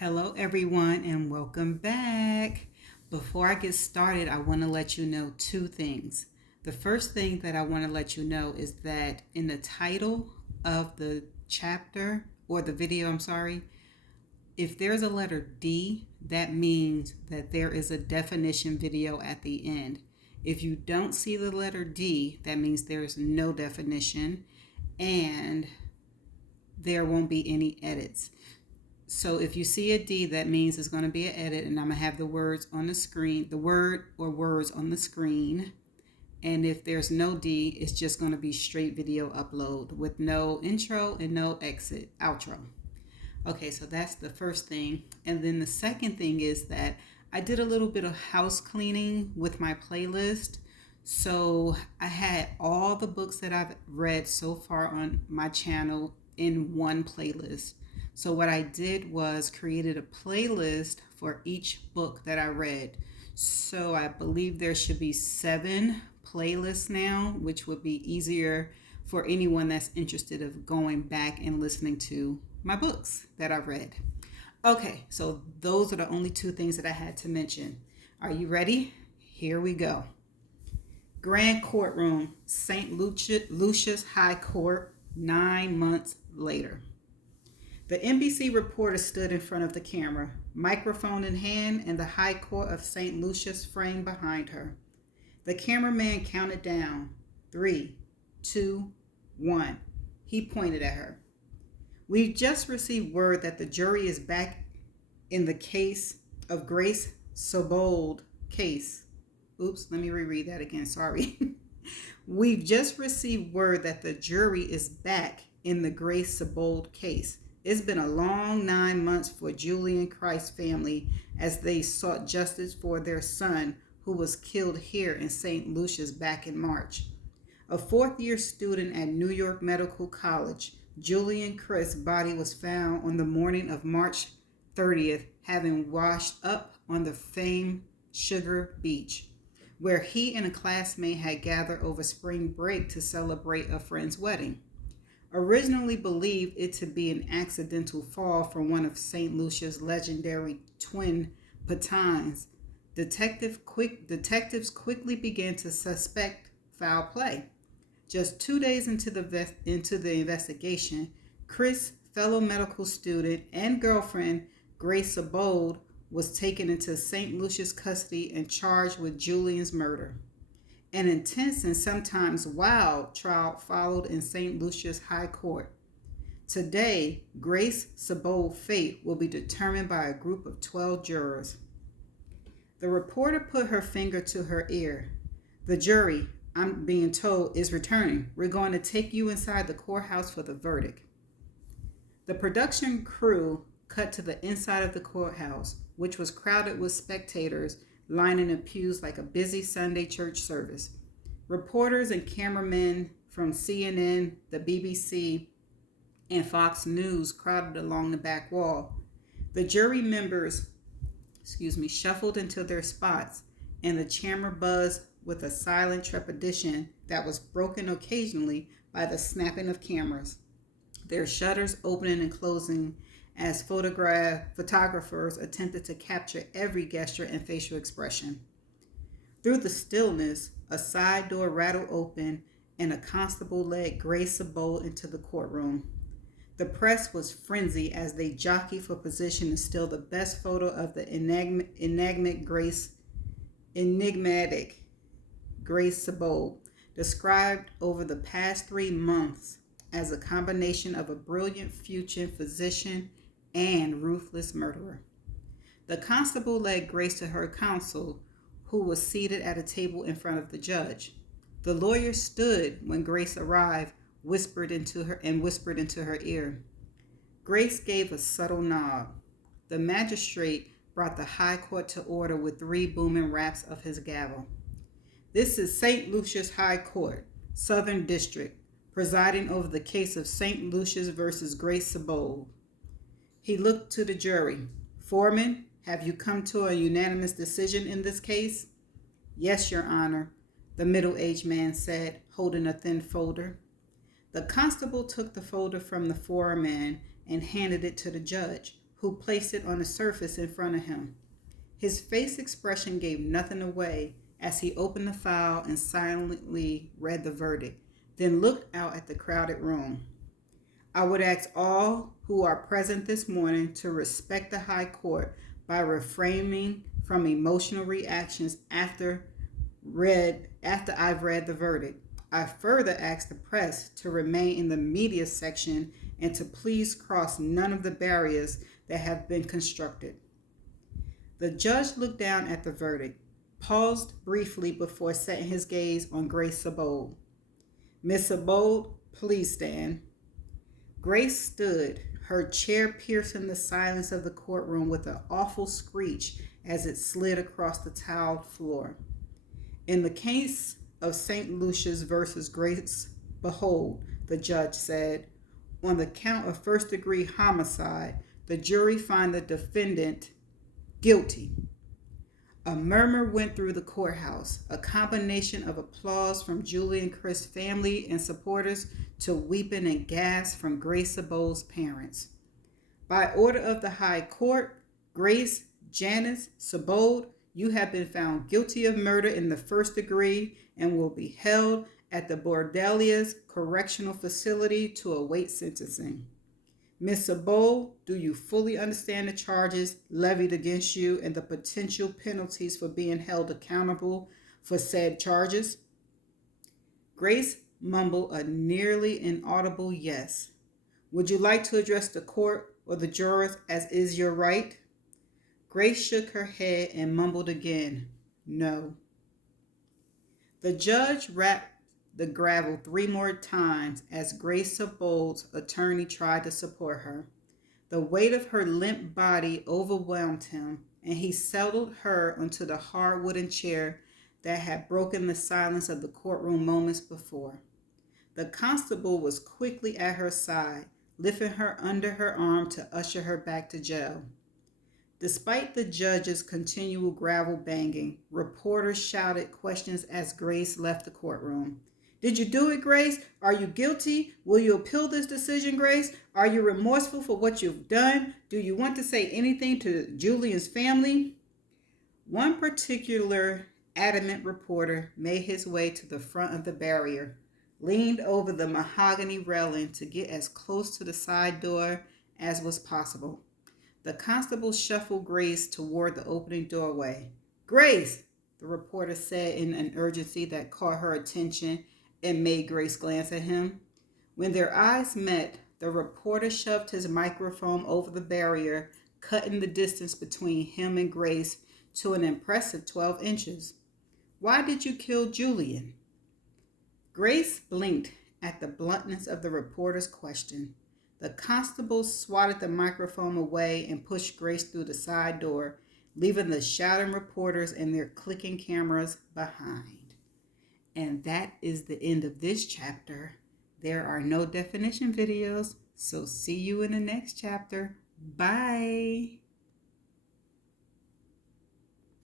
Hello, everyone, and welcome back. Before I get started, I want to let you know two things. The first thing that I want to let you know is that in the title of the chapter or the video, I'm sorry, if there's a letter D, that means that there is a definition video at the end. If you don't see the letter D, that means there's no definition and there won't be any edits. So if you see a D, that means it's going to be an edit, and I'm going to have the words on the screen, the word or words on the screen. And if there's no D, it's just going to be straight video upload with no intro and no outro. Okay, so that's the first thing. And then the second thing is that I did a little bit of house cleaning with my playlist. So I had all the books that I've read so far on my channel in one playlist. So what I did was created a playlist for each book that I read. So I believe there should be 7 playlists now, which would be easier for anyone that's interested of going back and listening to my books that I read. Okay, so those are the only 2 things that I had to mention. Are you ready? Here we go. Grand Courtroom, St. Lucia's High Court, 9 months later. The NBC reporter stood in front of the camera, microphone in hand, and the High Court of St. Lucia's framed behind her. The cameraman counted down. 3, 2, 1. He pointed at her. We've just received word that the jury is back in the case of Grace Sobold case. Oops, let me reread that again. Sorry. We've just received word that the jury is back in the Grace Sobold case. It's been a long 9 months for Julian Christ's family as they sought justice for their son who was killed here in St. Lucia's back in March. A 4th-year student at New York Medical College, Julian Christ's body was found on the morning of March 30th, having washed up on the famed Sugar Beach, where he and a classmate had gathered over spring break to celebrate a friend's wedding. Originally believed it to be an accidental fall from one of St. Lucia's legendary twin patines, detectives quickly began to suspect foul play. Just 2 days into the investigation, Chris' fellow medical student and girlfriend, Grace Sobold, was taken into St. Lucia's custody and charged with Julian's murder. An intense and sometimes wild trial followed in St. Lucia's High Court. Today, Grace Sobold's fate will be determined by a group of 12 jurors. The reporter put her finger to her ear. The jury, I'm being told, is returning. We're going to take you inside the courthouse for the verdict. The production crew cut to the inside of the courthouse, which was crowded with spectators lining the pews like a busy Sunday church service. Reporters and cameramen from CNN, the BBC, and Fox News crowded along the back wall. The jury members, shuffled into their spots, and the chamber buzzed with a silent trepidation that was broken occasionally by the snapping of cameras, their shutters opening and closing as photographers attempted to capture every gesture and facial expression. Through the stillness, a side door rattled open and a constable led Grace Sobold into the courtroom. The press was frenzied as they jockeyed for position to steal the best photo of the enigmatic Grace Sobold, described over the past 3 months as a combination of a brilliant future physician and ruthless murderer. The constable led Grace to her counsel, who was seated at a table in front of the judge. The lawyer stood when Grace arrived, whispered into her ear. Grace gave a subtle nod. The magistrate brought the high court to order with 3 booming raps of his gavel. This is St. Lucia's High Court, Southern District, presiding over the case of St. Lucia's versus Grace Sobold. He looked to the jury. Foreman, have you come to a unanimous decision in this case? Yes, Your Honor, the middle-aged man said, holding a thin folder. The constable took the folder from the foreman and handed it to the judge, who placed it on the surface in front of him. His face expression gave nothing away as he opened the file and silently read the verdict, then looked out at the crowded room. I would ask all who are present this morning to respect the High Court by refraining from emotional reactions after I've read the verdict. I further ask the press to remain in the media section and to please cross none of the barriers that have been constructed. The judge looked down at the verdict, paused briefly before setting his gaze on Grace Sabold. Miss Sabold, please stand. Grace stood, her chair piercing the silence of the courtroom with an awful screech as it slid across the tiled floor. In the case of St. Lucius versus Grace Behold, the judge said, on the count of first-degree homicide, the jury find the defendant guilty. A murmur went through the courthouse, a combination of applause from Julie and Chris' family and supporters to weeping and gasps from Grace Sabold's parents. By order of the High Court, Grace Janice Sabold, you have been found guilty of murder in the first degree and will be held at the Bordelias Correctional Facility to await sentencing. Ms. Sabold, do you fully understand the charges levied against you and the potential penalties for being held accountable for said charges? Grace mumbled a nearly inaudible yes. Would you like to address the court or the jurors as is your right? Grace shook her head and mumbled again, no. The judge rapped the gravel 3 more times as Grace Sabold's attorney tried to support her. The weight of her limp body overwhelmed him, and he settled her onto the hard wooden chair that had broken the silence of the courtroom moments before. The constable was quickly at her side, lifting her under her arm to usher her back to jail. Despite the judge's continual gravel banging, reporters shouted questions as Grace left the courtroom. Did you do it, Grace? Are you guilty? Will you appeal this decision, Grace? Are you remorseful for what you've done? Do you want to say anything to Julian's family? One particular adamant reporter made his way to the front of the barrier, leaned over the mahogany railing to get as close to the side door as was possible. The constable shuffled Grace toward the opening doorway. Grace, the reporter said in an urgency that caught her attention and made Grace glance at him. When their eyes met, the reporter shoved his microphone over the barrier, cutting the distance between him and Grace to an impressive 12 inches. Why did you kill Julian? Grace blinked at the bluntness of the reporter's question. The constable swatted the microphone away and pushed Grace through the side door, leaving the shouting reporters and their clicking cameras behind. And that is the end of this chapter. There are no definition videos, so see you in the next chapter. Bye.